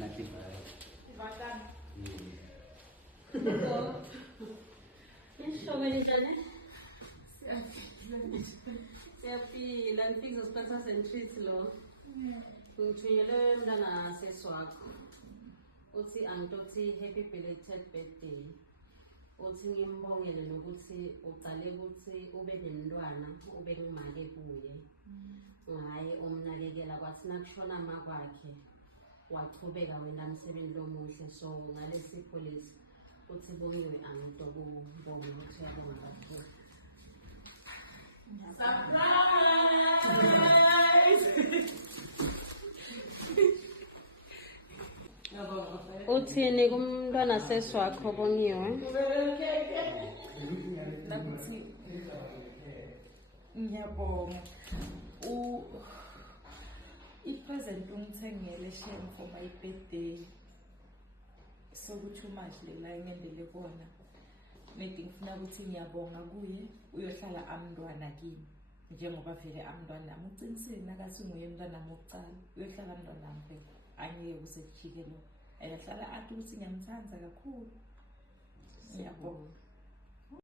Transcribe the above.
Nothing. Batan. Isho njani? Siyaphila ngifika siphatha sentreat lo. Ngithunyelwe mntana seswakho. Uthi angitothi happy belated birthday. Uthi ngimbongele nokuthi ucale ukuthi ube nemntwana ube ngimake kuye. Ngaye omnakekela kwathi nakushona makwakhe wachubeka wena umsebenzi omuhle so ngalesipho lesi uthi bongiwe angitokubonga ukuthi yabonga kakhulu. Surprise! Uthini kumntwana seswakho bongiwe? Nakuthi ngiyabonga i-present ungithengele shem for my birthday sokuthi umashi lela ngendele kona nedi ngifuna ukuthi ngiyabonga kuye uyohlala amntwana kimi njengoba vele amntwana nami uqinisile nakathi nguye umntwana wami wokucala uyohlala amntwana wami phela angeke kusekujike lo ayahlala athi ukuthi ngiyamthanda kakhulu ngiyabonga.